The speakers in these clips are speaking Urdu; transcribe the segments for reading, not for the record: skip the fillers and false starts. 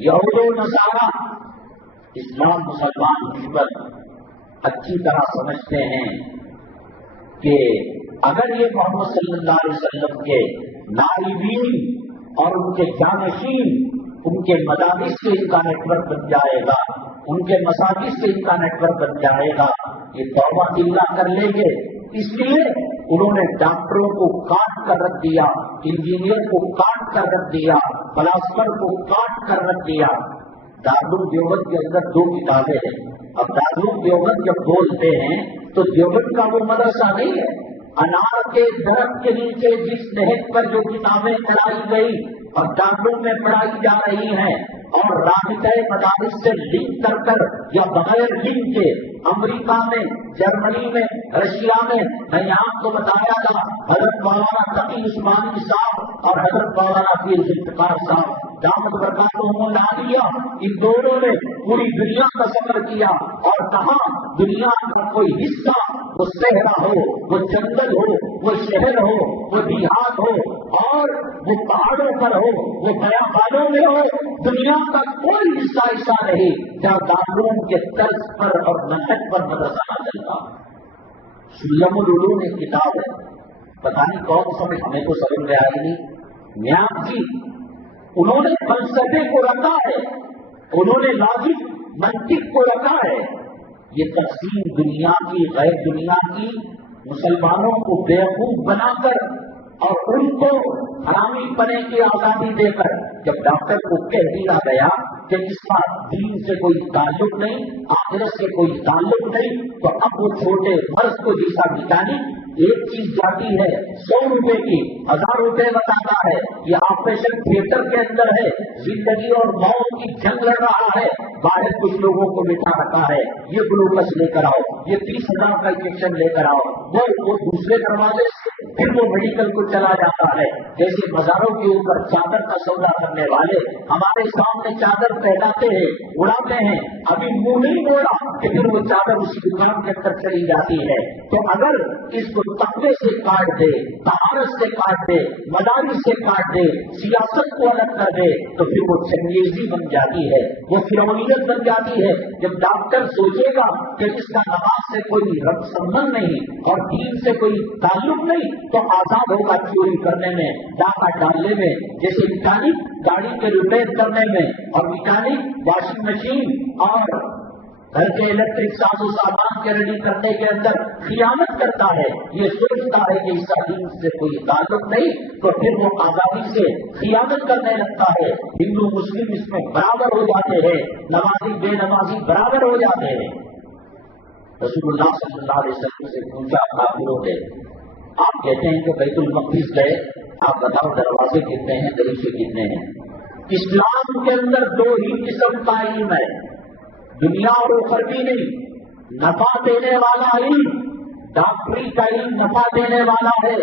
یہود و نصارہ اسلام مسلمان نسبت اچھی طرح سمجھتے ہیں کہ اگر یہ محمد صلی اللہ علیہ وسلم کے نائبین اور ان کے جانشین، ان کے مدارس سے ان کا نیٹ ورک بن جائے گا، ان کے مساجد سے ان کا نیٹ ورک بن جائے گا، یہ توبہ اللہ کر لیں گے۔ اس لیے انہوں نے ڈاکٹروں کو کاٹ کر رکھ دیا، انجینئر کو کاٹ کر رکھ دیا، فلاسفر کو کاٹ کر رکھ دیا۔ دارالعلوم دیوبند کے اندر 2 کتابیں ہیں۔ اب دارالعلوم دیوبند جب بولتے ہیں تو دیوبند کا وہ مدرسہ نہیں ہے۔ انار کے درخت کے نیچے جس نہج پر جو کتابیں پڑھائی گئی اور دارالعلوم میں پڑھائی جا رہی ہیں اور رابطہ مدارس سے لنک کر کر یا بغیر لنک کے امریکہ میں، جرمنی میں، رشیا میں آپ کو بتایا تھا، حضرت مولانا تقی عثمانی صاحب اور حضرت مولانا پیر ذوالفقار صاحب دامت برکاتہم العالیہ، ان دونوں نے پوری دنیا کا سفر کیا اور کہاں دنیا کا کوئی حصہ، وہ صحرا ہو، وہ جنگل ہو، وہ شہر ہو، وہ دیہات ہو اور وہ پہاڑوں پر ہو، وہ بیابانوں میں ہو، دنیا کا کوئی حصہ ایسا نہیں جہاں دارالعلوم کے طرز پر اور منہج پر مدرسہ نہ چلتا۔ سلم العلوم ایک کتاب ہے، پتہ نہیں کون سمجھ، ہمیں تو سمجھ میں آئی نہیں۔ نیاب جی انہوں نے فلسفے کو رکھا ہے، انہوں نے لاجک منطق کو رکھا ہے۔ یہ تقسیم دنیا کی غیر دنیا کی مسلمانوں کو بیوقوف بنا کر اور ان کو حرامی پنے کی آزادی دے کر، جب ڈاکٹر کو کہہ دیا گیا کہ اس کا دین سے کوئی تعلق نہیں، آخرت سے کوئی تعلق نہیں، تو اب وہ چھوٹے مرض کو جیسا مٹانی ایک چیز جاتی ہے 100 روپے کی، 1000 روپے بتاتا ہے، یہ آپریشن تھیٹر کے اندر ہے، زندگی اور موت کی جنگ لڑ رہا ہے، باہر کچھ لوگوں کو بٹھا رکھا ہے، یہ گلوکوز لے کر آؤ، یہ 30,000 کا انجیکشن لے کر آؤ، وہ دوسرے دروازے سے پھر وہ میڈیکل کو چلا جاتا ہے۔ جیسے بازاروں کے اوپر چادر کا سودا کرنے والے ہمارے سامنے چادر پھیلاتے ہیں، اڑاتے ہیں، ابھی منہ نہیں موڑا کہ پھر وہ چادر اسی دکان کے اندر چلی جاتی ہے۔ تو اگر اس کو تقوی سے کاٹ دے، طہارت سے کاٹ دے، مدارس سے کاٹ دے، سیاست کو الگ کر دے، تو پھر وہ چنگیزی بن جاتی ہے، وہ فرعونیت بن جاتی ہے۔ جب ڈاکٹر سوچے گا کہ اس کا نماز سے کوئی ربط سمبند نہیں اور دین سے کوئی تعلق نہیں، تو آزاد ہوگا چوری کرنے میں، ڈاکہ ڈالنے میں، جیسے میکینک گاڑی کے ریپیئر کرنے میں اور میکینک واشنگ مشین اور گھر کے الیکٹرک ساز و سامان کے ریڈی کرنے کے اندر خیانت کرتا ہے، یہ سوچتا ہے کہ اس کا دین سے کوئی تعلق نہیں، تو پھر وہ آزادی سے خیانت کرنے لگتا ہے۔ ہندو مسلم اس میں برابر ہو جاتے ہیں، نمازی بے نمازی برابر ہو جاتے ہیں۔ رسول اللہ صلی اللہ علیہ وسلم سے پوچھا کافروں نے، آپ کہتے ہیں کہ بیت المقدس گئے، آپ بتاؤ دروازے کتنے ہیں، دریچے کتنے ہیں؟ اسلام کے اندر 2 ہی قسم کا علم ہے، دنیا اور اخروی نہیں۔ نفع دینے والا علم، ڈاکٹری کا علم نفع دینے والا ہے،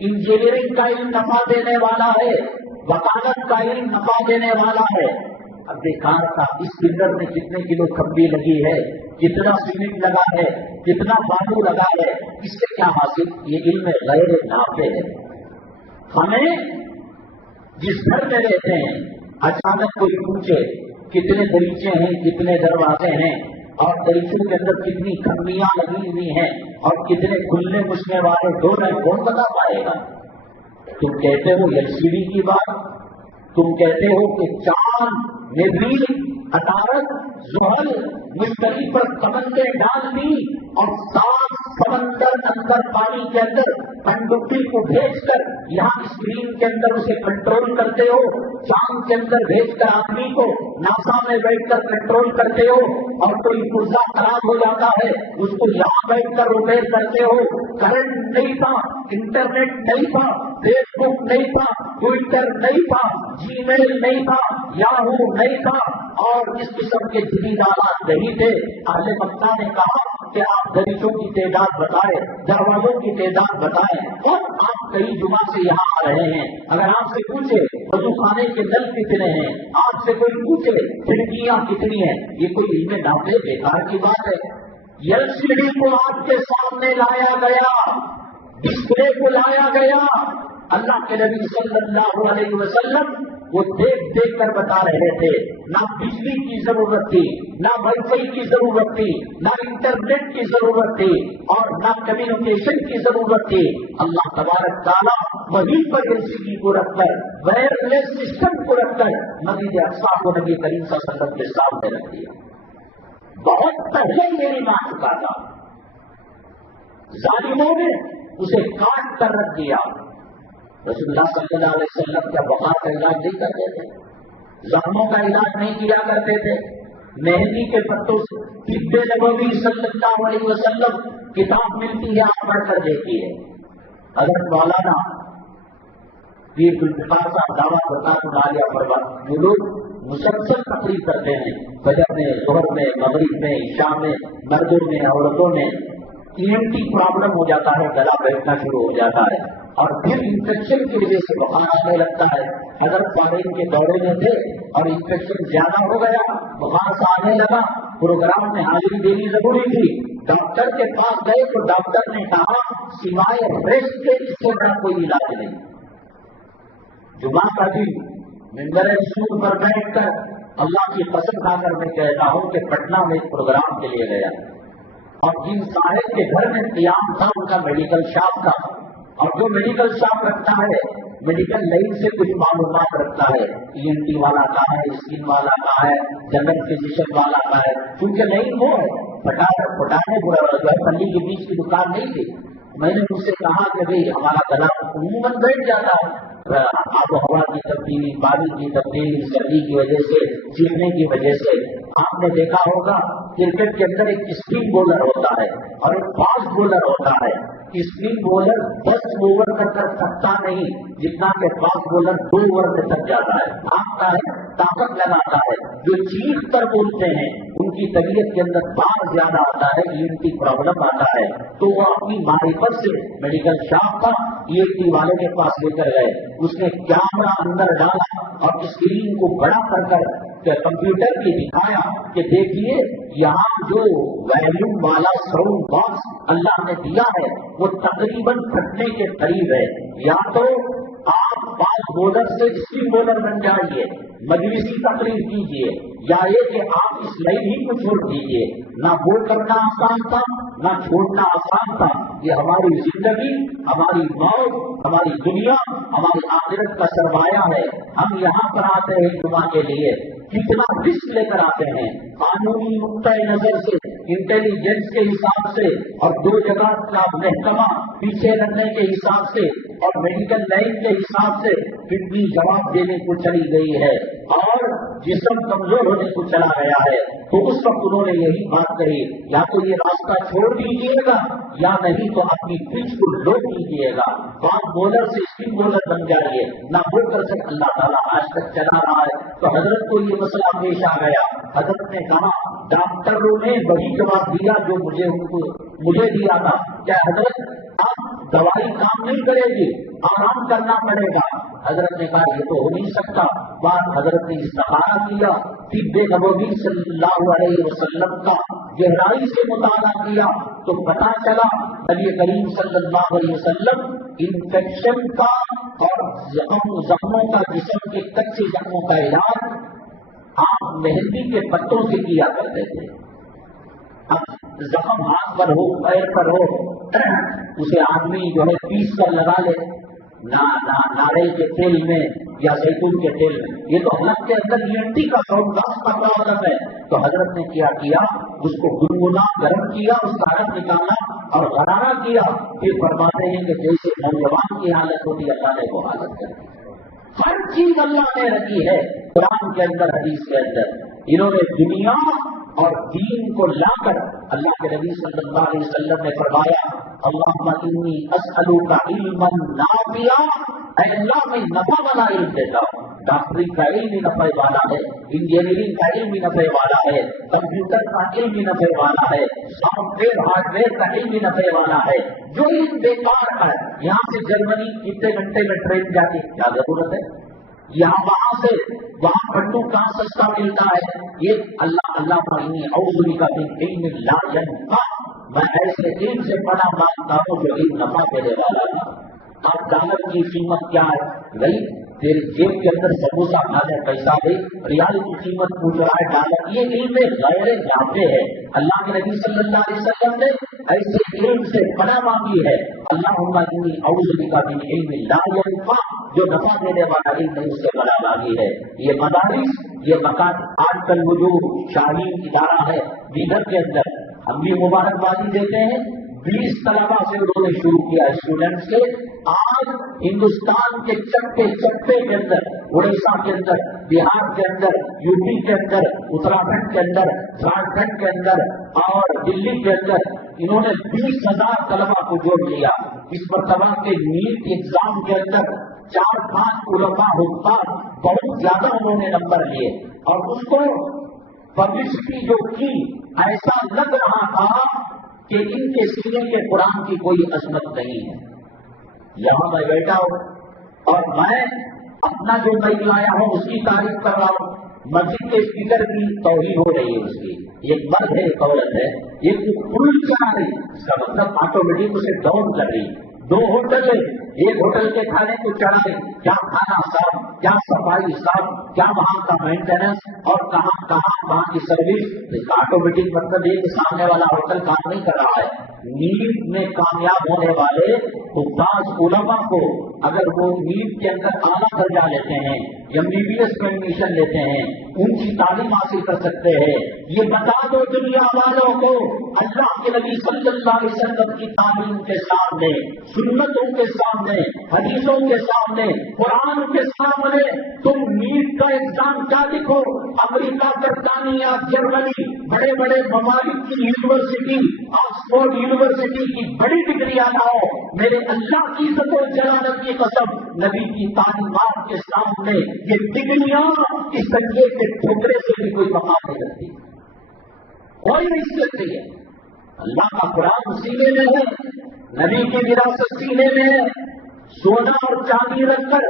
انجینئرنگ کا علم نفع دینے والا ہے، وکالت کا علم نفع دینے والا ہے۔ اب دیکھا تھا اس پلر میں کتنے کلو کمبی لگی ہے، کتنا سیمنٹ لگا ہے، کتنا بالو لگا ہے، اس سے کیا حاصل؟ یہ علم غیر نافع ہے۔ ہمیں جس گھر میں رہتے ہیں اچانک کوئی پوچھے کتنے دریچے ہیں، کتنے دروازے ہیں اور دریچوں کے اندر کتنی کھمبیاں لگی ہوئی ہیں اور کتنے کھلنے مچنے والے ڈور ہیں، کون بتا پائے گا؟ تم کہتے ہو LCD کی بات، تم کہتے ہو کہ چاند مریخ عطارد زحل مشتری پر سمندے ڈال دی اور 7 سمندر اندر پانی کے اندر پنڈبی کو بھیج کر یہاں اسکرین کے اندر اسے کنٹرول کرتے ہو، چاند کے اندر بھیج کر آدمی کو ناسا میں بیٹھ کر کنٹرول کرتے ہو، اور کوئی پرزہ خراب ہو جاتا ہے اس کو یہاں بیٹھ کر ریپیئر کرتے ہو۔ کرنٹ نہیں تھا، انٹرنیٹ نہیں تھا، فیس بک نہیں تھا، ٹویٹر نہیں تھا، جی میل نہیں تھا، یاہو نہیں تھا اور اس قسم کے جدید آلات نہیں تھے۔ اہل مکہ نے کہا کہ آپ دریچوں کی تعداد بتائیں، دروازوں کی تعداد بتائیں، اور آپ کئی جمعہ سے یہاں آ رہے ہیں، اگر آپ سے پوچھے وضو خانے کے نل کتنے ہیں، آپ سے کوئی پوچھے کھڑکیاں کتنی ہیں، یہ کوئی علم نافع بیکار کی بات ہے۔ LCD کو آپ کے سامنے لایا گیا، ڈسپلے کو لایا گیا، اللہ کے نبی صلی اللہ علیہ وسلم وہ دیکھ دیکھ کر بتا رہے تھے. نہ بجلی کی ضرورت تھی، نہ وائی فائی کی ضرورت تھی، نہ انٹرنیٹ کی ضرورت تھی، اور نہ کمیونیکیشن کی ضرورت تھی. اللہ تبارک تعالیٰ وہیں پر LCD کو رکھ کر، وائرلیس سسٹم کو رکھ کر مسجد اقصیٰ کو نبی کریم صلی اللہ علیہ وسلم کے سامنے رکھ دیا. بہت پہلے میری ماں چکا تھا، ظالموں نے اسے کاٹ کر رکھ دیا. رسول اللہ صلی اللہ علیہ وسلم کیا بخار کا علاج نہیں کرتے تھے؟ زخموں کا علاج نہیں کیا کرتے تھے؟ مہندی کے پتوں سے طب نبوی صلی اللہ علیہ وسلم کتاب ملتی ہے، آپ پڑھ کر دیکھیے. حضرت مولانا پیر ذوالفقار صاحب دعویٰ برکات عالیہ فرماتے جو لوگ مسلسل تقریر کرتے ہیں، فجر میں، ظہر میں، مغرب میں، عشاء میں، مردوں میں، عورتوں میں ENT پرابلم ہو جاتا ہے، گلا بیٹھنا شروع ہو جاتا ہے، اور پھر انفیکشن کی وجہ سے بخار آنے لگتا ہے. حضرت فارغ کے دورے میں تھے اور انفیکشن زیادہ ہو گیا، بخار سا آنے لگا. پروگرام میں حاضری دینی ضروری تھی. ڈاکٹر کے پاس گئے تو ڈاکٹر نے کہا سوائے ریسٹ کے اس سے بڑا کوئی علاج نہیں. جمعہ کا دن ممبر رسول پر بیٹھ کر اللہ کی قسم کھا کر میں کہتا ہوں کہ پٹنہ میں ایک پروگرام کے لیے گیا، اور جن صاحب کے گھر میں قیام تھا ان کا میڈیکل شاپ تھا، اور جو میڈیکل شاپ رکھتا ہے میڈیکل لائن سے کچھ معلومات رکھتا ہے. ENT والا کا ہے، اسکن والا کا ہے، جنرل فزیشین والا کا ہے. کیونکہ لائن وہ ہے پٹانے پلی کے بیچ کی دکان نہیں تھی. میں نے ان سے کہا کہ بھئی ہمارا گلا عموماً بیٹھ جاتا ہے، آب و ہوا کی تبدیلی، پانی کی تبدیلی، سردی کی وجہ سے، چیخنے کی وجہ سے. آپ نے دیکھا ہوگا کرکٹ کے اندر ایک اسپن بولر ہوتا ہے اور ایک فاسٹ بولر ہوتا ہے. اسپن بولر 10 اوور تک تھکتا نہیں جتنا کہ فاسٹ بولر 2 اوور میں تھک جاتا ہے، بھاگتا ہے، طاقت لگاتا ہے. جو چیخ کر بولتے ہیں ان کی طبیعت کے اندر بار زیادہ آتا ہے، ENT پرابلم آتا ہے. تو وہ اپنی معرفت سے میڈیکل شاپ کا ENT والے کے پاس لے کر گئے. اس نے کیمرہ اندر ڈالا اور اسکرین کو بڑا کر کمپیوٹر کی دکھایا کہ دیکھیے یہاں جو ویلیوم والا ساؤنڈ باکس اللہ نے دیا ہے وہ تقریباً پھٹنے کے قریب ہے. یا تو آپ فاسٹ بولر سے اسپن بولر بن جائیے، مجلسی تقریر کیجیے، یا یہ کہ آپ اس لائن ہی کو چھوڑ دیجیے. نہ وہ کرنا آسان تھا نہ چھوڑنا آسان تھا. یہ ہماری زندگی، ہماری موت، ہماری دنیا، ہماری آخرت کا سرمایہ ہے. ہم یہاں پر آتے ہیں جمعہ کے لیے، کتنا رسک لے کر آتے ہیں، قانونی نقطۂ نظر سے، انٹیلیجنس کے حساب سے، اور 2 جگہ کا محکمہ پیچھے رکھنے کے حساب سے، اور میڈیکل لائن کے حساب سے کتنی جواب دینے کو چلی گئی ہے، اور جسم کمزور ہونے کو چلا گیا ہے. تو اس وقت انہوں نے یہی بات کہی، یا تو یہ راستہ چھوڑ دیجیے گا یا نہیں تو اپنی پچ کو روک دیجیے گا. فاسٹ بولر سے اسپن بولر بن جائیے. نہ وہ کر سکے، اللہ تعالیٰ آج تک چلا رہا ہے. تو حضرت کو یہ مسئلہ پیش آ گیا. حضرت نے کہا ڈاکٹروں نے وہی جواب دیا جو مجھے دیا تھا. کیا حضرت اب دوائی کام نہیں کرے گی، آرام کرنا پڑے گا؟ حضرت نے کہا یہ تو ہو نہیں سکتا. بعد حضرت نے استخارہ کیا، طب نبوی صلی اللہ علیہ وسلم کا گہرائی سے مطالعہ کیا تو پتا چلا نبی کریم صلی اللہ علیہ وسلم انفیکشن کا اور زخموں کا، جسم کے کچے زخموں کا علاج آپ مہندی کے پتوں سے کیا کرتے تھے. اب زخم ہاتھ پر ہو، پیر پر ہو، اسے آدمی جو ہے پیس کر لگا لے، ناریل کے تیل میں یا زیتون کے تیل میں. یہ تو حلق کے اندر ENT کا ساؤنڈ باکس کا پرابلم ہے. تو حضرت نے کیا اس کو گنگنا گرم کیا، اس کا رس نکالا اور غرارہ کیا. پھر فرماتے ہیں کہ جیسے نوجوان کی حالت ہوتی اللہ نے وہ حالت کر دی. ہر چیز اللہ نے رکھی ہے قرآن کے اندر، حدیث کے اندر. انہوں نے دنیا اور دین کو لا کر اللہ کے نبی صلی اللہ علیہ وسلم نے فرمایا اللہم انی اسألوک علما نافعا، اے اللہ میں نفع والا علم دیتا ہوں. ڈاکٹری کا علم بھی نفع والا ہے، انجینئرنگ کا علم بھی نفع والا ہے، کمپیوٹر کا علم بھی نفع والا ہے، سافٹ ویئر ہارڈ ویئر کا علم بھی نفع والا ہے. جو علم بیکار ہے، یہاں سے جرمنی کتنے گھنٹے میں ٹرین جاتی، کیا ضرورت ہے؟ یہاں وہاں سے وہاں پھٹو کہاں سستا ملتا ہے. یہ اللہ فانی اعوذ بک من علم لا ينفع، میں ایسے علم سے پناہ مانگتا ہوں جو علم نفع دینے والا تھا. اب ڈالر کی قیمت کیا ہے؟ بھائی تیری جیب کے اندر سموسا کھانے پیسہ دے، ریال کی قیمت پوچھ رہا ہے ڈالر، یہ علم غیر نافع ہے۔ اللہ کے نبی صلی اللہ علیہ وسلم نے ایسے علم سے پناہ مانگی ہے، اللہم انی اعوذ بک من علم لا ینفع، جو نفع دینے والا علم نہیں اس سے پناہ مانگی ہے۔ یہ مدارس، یہ مکان آج کل وہ جو شاہین ادارہ ہے بیدر کے اندر، ہم بھی مبارکبادی دیتے ہیں، 20 طلبا سے انہوں نے شروع کیا اسٹوڈنٹ سے، آج ہندوستان کے چپے چپے کے اندر، اڑیسہ کے اندر، بہار کے اندر، یو پی کے اندر، اتراکھنڈ کے اندر، جھارکھنڈ کے اندر اور دلی کے اندر انہوں نے 20,000 طلبا کو جوڑ لیا۔ اس مرتبہ کے نیٹ ایگزام کے اندر 4-5 علماء حفاظ بہت زیادہ انہوں نے نمبر لیے، اور اس کو پبلسٹی جو کی ایسا لگ رہا تھا کہ ان کے سینے کے قرآن کی کوئی عظمت نہیں ہے۔ یہاں میں بیٹھا ہوں اور میں اپنا جو مائک لایا ہوں اس کی تعریف کر رہا ہوں، مسجد کے اسپیکر کی توہین ہو رہی ہے اس کی، ایک مرد ہے ایک عورت ہے، ایک فل چلا رہی، اس کا مطلب آٹومیٹک اسے ڈاؤن کر رہی۔ 2 ہوٹل ہے، ایک ہوٹل کے کھانے کو چڑھا رہی، کیا کھانا صاف، کیا صفائی صاف، کیا وہاں کا مینٹیننس اور کہاں وہاں کی سروس، اس کا آٹومیٹک مطلب یہ کہ سامنے والا ہوٹل کام نہیں کر رہا ہے۔ نیٹ میں کامیاب ہونے والے حفاظ علماء کو اگر وہ نیٹ کے اندر اعلیٰ درجہ لیتے ہیں، MBBS میں ایڈمیشن لیتے ہیں، اونچی تعلیم حاصل کر سکتے ہیں، یہ بتا دو دنیا والوں کو، اللہ کے نبی صلی اللہ علیہ وسلم کی تعلیم کے سامنے، سنتوں کے سامنے، حدیثوں کے سامنے، قرآن کے سامنے تم نیٹ کا ایگزام کیا لکھو، امریکہ، برطانیہ، جرمنی، بڑے بڑے ممالک کی یونیورسٹی، آکسفورڈ یونیورسٹی کی بڑی ڈگریاں لاؤ، میرے اللہ کی عزت و جلالت کی قسم، نبی کی تعلیمات کے سامنے یہ ڈگریاں اس دنیا کے ٹھوکرے سے بھی کوئی مقام نہیں رکھتی، کوئی حیثیت نہیں ہے۔ اللہ کا قرآن سینے میں ہے، نبی کی وراثت سینے میں ہے، سونا اور چاندی رکھ کر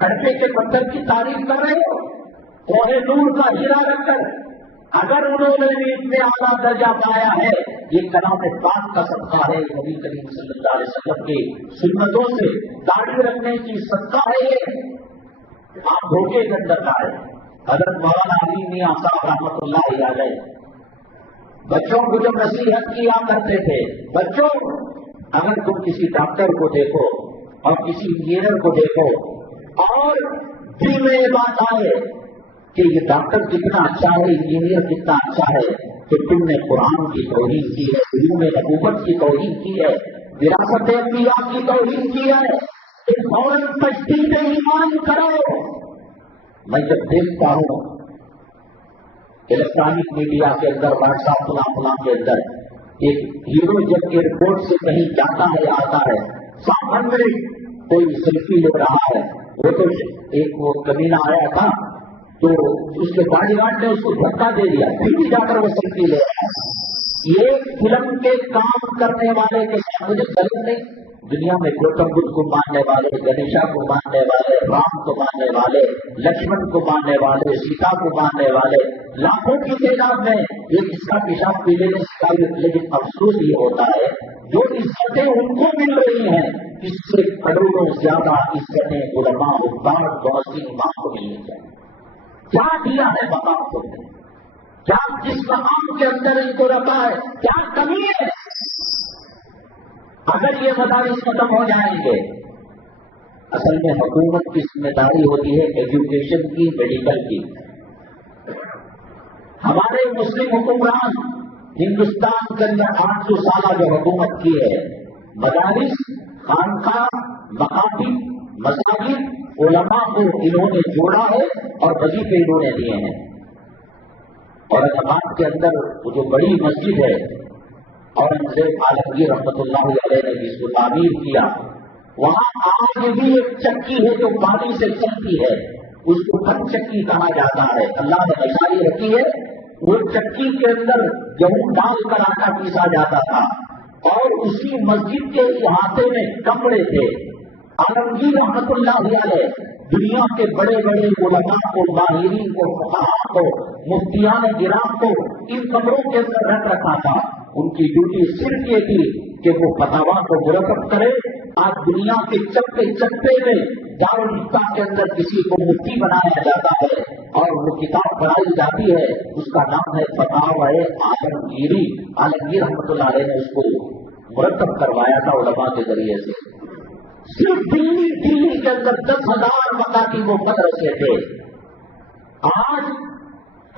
کڑپے کے پتھر کی تعریف کر رہے ہو، کوہ نور کا ہیرا رکھ کر اگر انہوں نے بھی اتنے اعلیٰ درجہ پایا ہے، یہ کلام پاک کا صدقہ ہے، نبی کریم صلی اللہ علیہ وسلم کی سنتوں سے داڑھی رکھنے کی صدقہ ہے یہ۔ آپ دھوکے کے اندر آئے، حضرت مولانا علی میاں صاحب رحمۃ اللہ علیہ بچوں کو جب نصیحت کیا کرتے تھے، بچوں اگر تم کسی ڈاکٹر کو دیکھو اور کسی انجینئر کو دیکھو اور دل میں یہ بات آئے کہ یہ ڈاکٹر کتنا اچھا ہے، انجینئر کتنا اچھا ہے، تو تم نے قرآن کی توہین کی ہے، علوم نبوت کی توہین کی ہے، وراثت انبیاء کی توہین کی ہے، تم فوراً تجدید ایمان کرو۔ میں جب دیکھتا ہوں الیکٹرانک میڈیا کے اندر، واٹس ایپ فلاں کے اندر، ایک ہیرو جب ایئرپورٹ سے کہیں جاتا ہے آتا ہے، سامنے کوئی سیلفی لے رہا ہے، وہ تو ایک وہ کمینہ آیا تھا تو اس کے باڈی گارڈ نے اس کو دھکا دے دیا، پھر بھی جا کر وہ سیلفی لے رہا ہے۔ ایک فلم کے کام کرنے والے کے ساتھ مجھے غلط نہیں، دنیا میں گوتم بدھ کو ماننے والے، گنیشا کو ماننے والے، رام کو ماننے والے، لکشمن کو ماننے والے، سیتا کو ماننے والے لاکھوں کی تعداد میں ایک اس کا پیشاب پی لینے سے، لیکن افسوس یہ ہوتا ہے جو عزتیں ان کو مل رہی ہیں اس سے کروڑوں زیادہ عزتیں علماء حفاظ غوثی امام کو ملنی چاہیے۔ کیا دیا ہے مقام کو، کیا جس مقام کے اندر ان کو رکھا ہے کیا کمی ہے؟ اگر یہ مدارس ختم ہو جائیں گے، اصل میں حکومت کی ذمہ داری ہوتی ہے ایجوکیشن کی، میڈیکل کی۔ ہمارے مسلم حکمران ہندوستان کے اندر 800 سالہ جو حکومت کی ہے، مدارس، خانقاہ، مکاتب، مساجد، علماء کو انہوں نے جوڑا ہے اور وظیفے انہوں نے دیے ہیں۔ اورنگ آباد کے اندر وہ جو بڑی مسجد ہے، اورنگزیب عالمگیر رحمۃ اللہ علیہ نے جس کو تعمیر کیا، وہاں آج بھی ایک چکی ہے جو پانی سے چلتی ہے، اس کو پن چکی کہا جاتا ہے، اللہ نے نشانی رکھی ہے۔ وہ چکی کے اندر گیہوں ڈال کر آٹا پیسا جاتا تھا اور اسی مسجد کے احاطے میں کمرے تھے۔ عالمگیر رحمۃ اللہ علیہ دنیا کے بڑے بڑے علماء کو، ماہرین کو، فقہاء کو، مفتیان گرام کو ان کمروں کے اندر رکھ رکھا تھا۔ ان کی ڈیوٹی صرف یہ تھی کہ وہ فتاوا کو مرتب کرے، آج دنیا کے چپے چپے میں دارالفتہ کے اندر کسی کو مفتی بنایا جاتا ہے اور وہ کتاب پڑھائی جاتی ہے، اس کا نام ہے فتاوی عالمگیری۔ عالمگیر رحمۃ اللہ علیہ نے اس کو مرتب کروایا تھا علماء کے ذریعے سے۔ صرف دلی کے اندر 10,000 مکاتب و مدرسے تھے۔ آج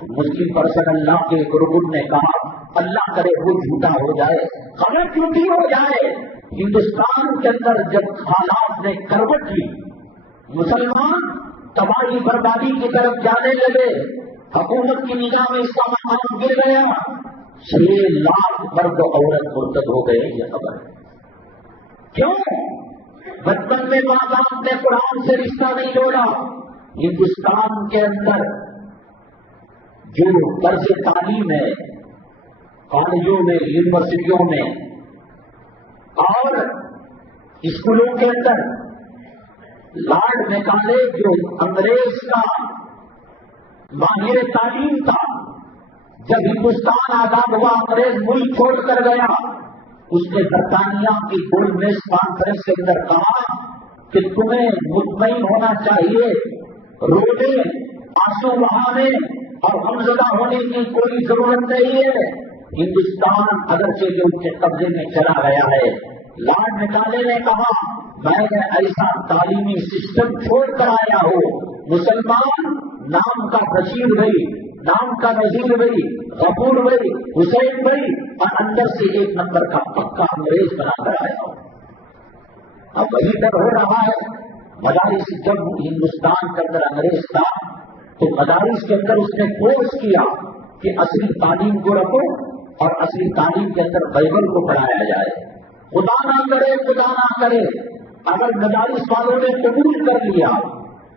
مسلم پرسن اللہ کے ایک رکن نے کہا اللہ کرے وہ جھوٹا ہو جائے، خبر جھوٹی ہو جائے۔ ہندوستان کے اندر جب حالات نے کروٹ لی، مسلمان تباہی بربادی کی طرف جانے لگے، حکومت کی نگاہ میں اس کا مقام گر گیا، 6 لاکھ مرد عورت مرتد ہو گئے۔ یہ خبر کیوں؟ بچپن میں ماں باپ نے قرآن سے رشتہ نہیں جوڑا۔ ہندوستان کے اندر جو طرز تعلیم ہے کالجوں میں، یونیورسٹیوں میں اور اسکولوں کے اندر، لارڈ میکالے جو انگریز کا ماہر تعلیم تھا، جب ہندوستان آزاد ہوا انگریز ملک چھوڑ کر گیا، اس نے برطانیہ کی گولڈ میز کانفرنس کے اندر کہا کہ تمہیں مطمئن ہونا چاہیے، رونے، آنسو بہانے اور غمزدہ ہونے کی کوئی ضرورت نہیں ہے۔ ہندوستان اگرچہ جو ان کے قبضے میں چلا گیا ہے، لارڈ میکالے نے کہا میں نے ایسا تعلیمی سسٹم چھوڑ کر آیا ہوں، مسلمان نام کا بشیر بھائی، نام کا نذیر بھائی، غفور بھائی، حسین بھائی، اور اندر سے 1 نمبر کا پکا انگریز بنا کر آیا ہوں۔ اب وہی ڈر ہو رہا ہے۔ مدارس جب ہندوستان کے اندر انگریز تھا تو مدارس کے اندر اس نے فورس کیا کہ اصلی تعلیم کو رکھو اور اصلی تعلیم کے اندر بائبل کو پڑھایا جائے۔ خدا نہ کرے اگر مدارس والوں نے قبول کر لیا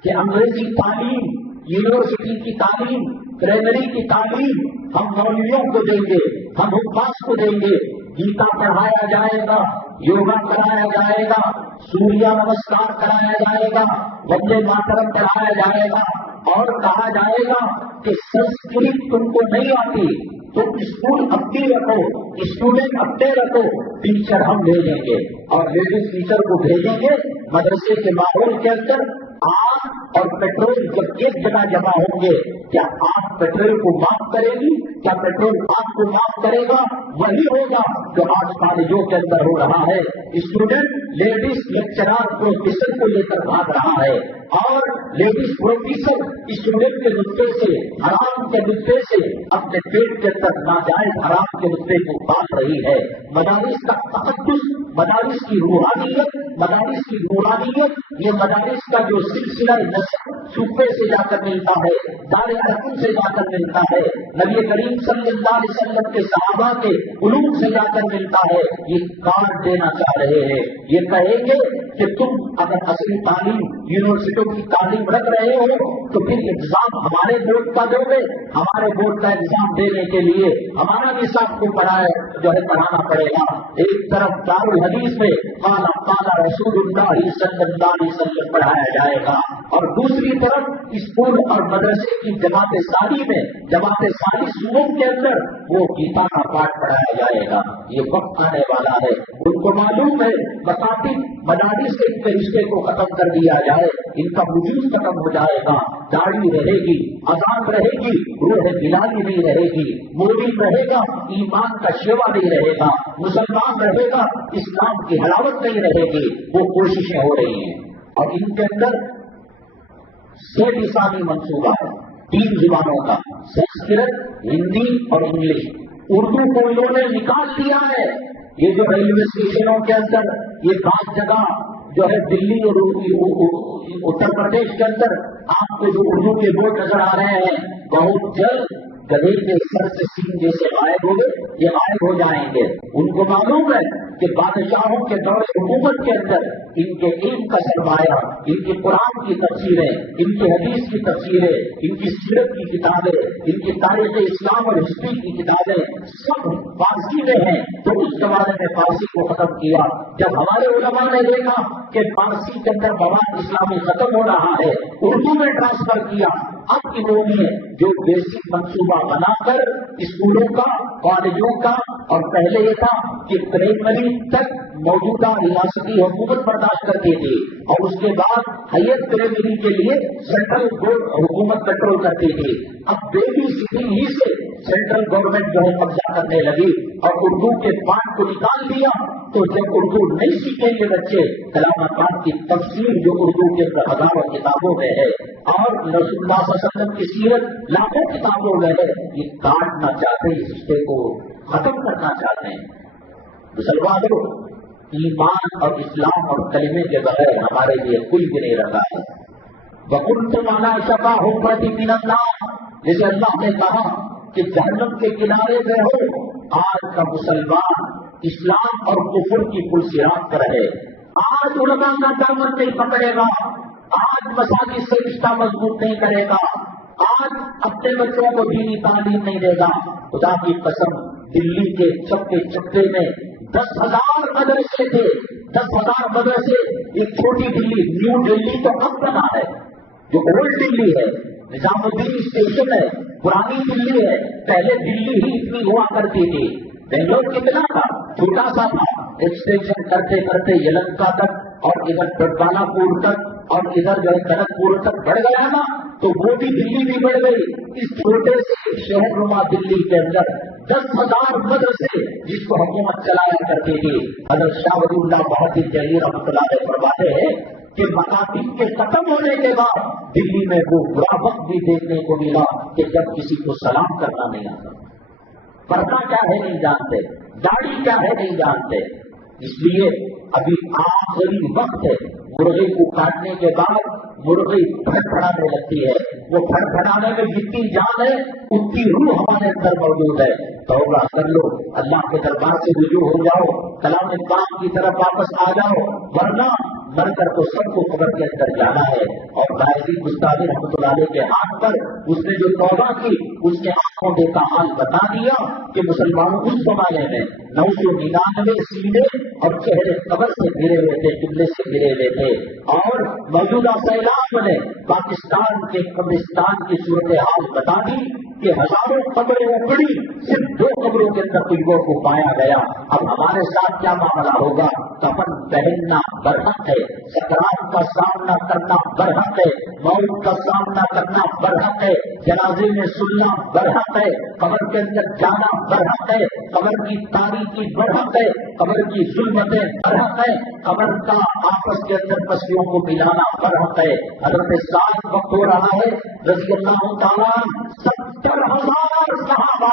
کہ انگریزی تعلیم، یونیورسٹی کی تعلیم، پرائمری کی تعلیم ہم مولویوں کو دیں گے، ہم حفاظ کو دیں گے، گیتا پڑھایا جائے گا، یوگا کرایا جائے گا، سوریہ نمسکار کرایا جائے گا، وندے ماترم پڑھایا جائے گا، اور کہا جائے گا کہ سنسکرت تم کو نہیں آتی، تم اسکول اپنی رکھو، اسٹوڈنٹ اپنے رکھو، ٹیچر ہم بھیجیں گے اور لیڈیز ٹیچر کو بھیجیں گے۔ مدرسے کے ماحول کے اندر آگ اور پیٹرول جب ایک جگہ جمع ہوں گے، کیا آگ پیٹرول کو معاف کرے گی؟ کیا پیٹرول آگ کو معاف کرے گا؟ وہی ہوگا جو آج کالجوں کے اندر ہو رہا ہے۔ اسٹوڈنٹ لیڈیز لیکچرار پروفیسر کو لے کر بھاگ رہا ہے اور لیڈیز پروفیسر اسٹوڈنٹ کے نطفے سے، حرام کے نطفے سے اپنے پیٹ کے اندر ناجائز حرام کے نطفے کو پال رہی ہے۔ مدارس کا تقدس، مدارس کی روحانیت، مدارس کی نورانیت، یہ مدارس کا جو سلسلہ نسب صوفے سے جا کر ملتا ہے، دار ارقم سے جا کر ملتا ہے، نبی کریم صلی اللہ علیہ وسلم کے صحابہ کے علوم سے جا کر ملتا ہے، یہ کارڈ دینا چاہ رہے ہیں۔ یہ کہیں گے کہ تم اگر اصلی تعلیم، یونیورسٹیوں کی تعلیم رکھ رہے ہو تو پھر ایگزام ہمارے بورڈ کا دو گے۔ ہمارے بورڈ کا ایگزام دینے کے لیے ہمارا نصاب کو پڑھانا پڑے گا۔ ایک طرف دارالحدیث میں قال رسول اللہ صلی اللہ علیہ وسلم پڑھایا جائے گا اور دوسری طرف اسکول اور مدرسے کی جماعت ثانی میں، جماعت ثانی صوبوں کے اندر وہ گیتا کا پاٹ پڑھایا جائے گا۔ یہ وقت آنے والا ہے، ان کو معلوم ہے مکاتب مدارس کے رشتے کو ختم کر دیا جائے، ان کا وجود ختم ہو جائے گا، داڑھی رہے گی، اذان رہے گی، روح بلالی نہیں رہے گی، مومن رہے گا، ایمان کا شیوا نہیں رہے گا، مسلمان رہے گا، اسلام کی حلاوت نہیں رہے گی۔ وہ کوششیں ہو رہی ہیں اور ان کے اندر 6 لسانی منصوبہ ہے، 3 زبانوں کا، سنسکرت، ہندی اور انگلش۔ اردو کو انہوں نے نکال دیا ہے۔ یہ جو ریلوے اسٹیشنوں کے اندر یہ 5 جگہ جو ہے دلی اور اتر پردیش کے اندر آپ کو جو اردو کے بورڈ نظر آ رہے ہیں، بہت جلد گدھے کے سر سے سینگ جیسے غائب ہو گئے، یہ غائب ہو جائیں گے۔ ان کو معلوم ہے کہ بادشاہوں کے دور حکومت کے اندر ان کے علم کا سرمایہ، ان کی قرآن کی تفسیریں، ان کی حدیث کی تفسیریں، ان کی سیرت کی کتابیں، ان کی تاریخ اسلام اور ہسٹری کی کتابیں سب فارسی میں ہیں۔ تو اس زمانے میں فارسی کو ختم کیا۔ جب ہمارے علماء نے دیکھا کہ فارسی کے اندر مواد اسلامی ختم ہو رہا ہے، اردو میں ٹرانسفر کیا، اب انہوں نے جو بیسک منصوبہ بنا کر اسکولوں کا، کالجوں کا، اور پہلے یہ تھا کہ پرائمری تک موجودہ ریاستی حکومت برداشت کرتی تھی اور اس کے بعد ہائر پرائمری کے لیے سینٹرل حکومت کنٹرول کرتی تھی، اب بیبی سٹنگ ہی سے سینٹرل گورنمنٹ جو ہے قبضہ کرنے لگی اور اردو کے پارٹ کو نکال دیا۔ تو جب اردو نہیں سیکھیں گے بچے، کلام پاک کی تفسیر جو اردو کے ہزاروں کتابوں میں ہے اور رسول اللہ صلی اللہ علیہ وسلم کی سیرت لاکھوں کتابوں میں ہے، یہ کاٹنا چاہتے ہیں، اس رشتے کو ختم کرنا چاہتے ہیں۔ مسلمانوں، ایمان اور اسلام اور کلمے کے بغیر ہمارے لیے کوئی بھی نہیں رکھا ہے۔ وَكُنْتُمْ عَلَىٰ شَفَا حُفْرَةٍ مِّنَ النَّارِ، جسے اللہ نے کہا کہ جہنم کے کنارے میں ہو، آج کا مسلمان اسلام اور کفر کی پل صراط پر ہے۔ آج علماء کا دامن نہیں پکڑے گا، آج مساجد سے رشتہ مضبوط نہیں کرے گا، آج اپنے بچوں کو دینی تعلیم نہیں دے گا۔ خدا کی قسم، دلی کے چپے چپے میں 10,000 مدرسے تھے، 10,000 مدرسے۔ ایک چھوٹی دلی، نیو دلی تو اب بنا ہے، جو اولڈ دلی ہے، نظام الدین اسٹیشن ہے، پرانی دلی ہے، پہلے دلی ہی اتنی ہوا کرتی تھی۔ بنگلور کتنا تھا، چھوٹا سا تھا، ایکسٹینشن کرتے کرتے یلنکا تک اور ادھر پٹالا پور تک اور ادھر جو ہے کنک پور تک بڑھ گیا نا، تو وہ بھی دلی بھی بڑھ گئی۔ اس چھوٹے سے شہر نما دلی کے اندر 10,000 مدرسے جس کو حکومت چلایا کرتی تھی۔ حضرت شاہ ولی اللہ بہادر جلیل رحمۃ اللہ علیہ فرماتے ہیں کہ مکاتب کے ختم ہونے کے بعد دلی میں وہ برا وقت بھی دیکھنے کو ملا کہ جب کسی کو سلام کرنا نہیں آتا، پردہ کیا ہے نہیں جانتے، داڑھی کیا ہے نہیں جانتے۔ اس لیے ابھی آخری وقت ہے، مرغی کو کاٹنے کے بعد مرغی پھڑپھڑانے لگتی ہے، وہ پھڑپھڑانے میں جتنی جان ہے اتنی روح ہمارے اندر موجود ہے۔ توبہ کر لو، اللہ کے دربار سے رجوع ہو جاؤ، کلام پاک کی طرف واپس آ جاؤ، ورنہ مر کر تو سب کو قبر کے اندر جانا ہے۔ اور غازی مستعد رحمۃ اللہ علیہ کے ہاتھ پر اس نے جو توبہ کی، اس کے آنکھوں دیکھا حال بتا دیا کہ مسلمانوں اس زمانے میں 999 سینے اور چہرے قبر سے گرے ہوئے تھے، قبلے سے گرے ہوئے تھے، اور موجودہ سیلاب نے پاکستان کے قبرستان کی صورتحال بتا دی کہ ہزاروں قبریں اکڑی، صرف 2 قبروں کے اندر قبروں کو پایا گیا۔ اب ہمارے ساتھ کیا معاملہ ہوگا؟ کفن پہننا برحق ہے، سکرات کا سامنا کرنا برحق ہے، موت کا سامنا کرنا برحق ہے، جنازے میں سننا برحق ہے، قبر کے اندر جانا برحق ہے، قبر کی تاریکی برحق ہے، قبر کی ظلمتیں برحق ہے، قبر کا آپس کے اندر پسلیوں کو ملانا برحق ہے۔ حضرت سعد وقت ہو رہا ہے رضی اللہ تعالیٰ، 70,000 صحابہ،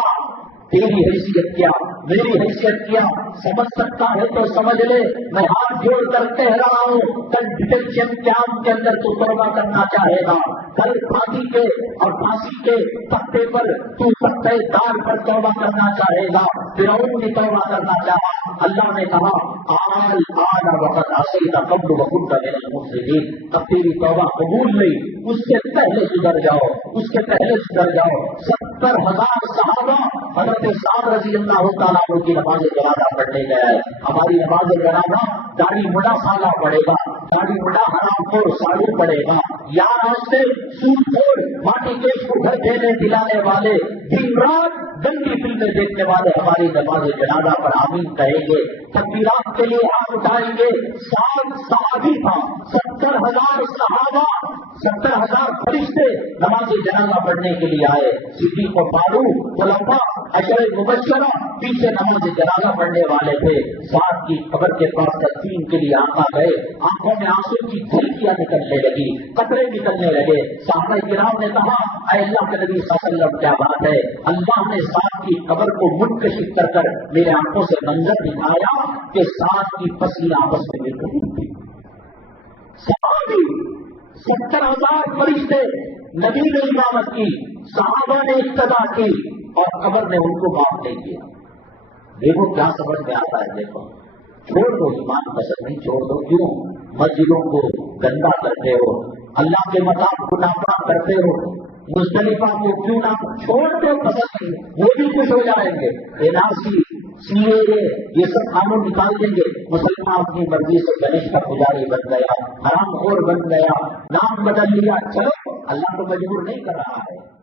تیری حیثیت کیا، میری حیثیت کیا، سمجھ سکتا ہے تو سمجھ لے، میں ہاتھ جوڑ کر کہہ رہا ہوں، کل ڈیٹیکشن کیمپ کے اندر تو توبہ کرنا چاہے گا، کل پھانسی کے اور پھانسی کے پتے پر تو پتے دار پر توبہ کرنا چاہے گا۔ فرعون بھی توبہ کرنا چاہا، اللہ نے کہا آل وقت عصیت قبل وكنت من المفسدين، اب تیری توبہ قبول نہیں، اس سے پہلے سدھر جاؤ، اس کے پہلے سدھر جاؤ۔ 70,000 صحابہ حضرت سعد رضی اللہ تعالیٰ عنہ کی نماز جنازہ پڑھنے گیا ہے۔ ہماری نماز جنازہ داڑھی مڈا سالہ پڑے گا، داڑھی مڈا حرام خور سالو پڑے گا، یا راستے سود خور ماٹی کیش کو گھر دینے دلانے والے، دن رات گندی فلمیں دیکھنے والے ہماری نماز جنازہ پر آمین کہیں گے، تکبیرات کے لیے ہاتھ اٹھائیں گے۔ 7 صحابی تھا، 70,000 صحابہ، 70,000 فرشتے نماز جنازہ پڑھنے کے لیے آئے۔ صدیق و فاروق، خلفاء، عشرہ مبشرہ پیچھے نماز جنازہ پڑھنے والے تھے۔ سعد کی قبر کے پاس تدفین کے لیے آقا گئے، آنکھوں میں آنسو کی جھلکیاں نکلنے لگی، قطرے نکلنے لگے۔ صحابہ کرام نے کہا اے اللہ کے نبی صلی اللہ علیہ وسلم کیا بات ہے؟ اللہ نے سعد کی قبر کو منکشف کر کر میرے آنکھوں سے منظر دکھایا کہ سعد کی پسلیاں آپس میں مل رہی تھی۔ صحابی 70,000 فرشتے، نبی نے امامت کی، صحابہ نے اقتدا کی اور قبر نے ان کو معاف نہیں کیا۔ دیکھو کیا سمجھ میں آتا ہے، دیکھو چھوڑ دو، ایمان پسند نہیں، چھوڑ دو۔ کیوں مسجدوں کو گندا کرتے ہو، اللہ کے مقام کو نافرمان کرتے ہو، مزدلفہ کو کیوں نہ چھوڑ دو، پسند نہیں، وہ بھی خوش ہو جائیں گے۔ NRC CAA یہ سب قانون نکال دیں گے، مسلمان اپنی مرضی سے گنیش کا پجاری بن گیا، حرام خور بن گیا، نام بدل لیا، چلو اللہ کو مجبور نہیں کر رہا ہے.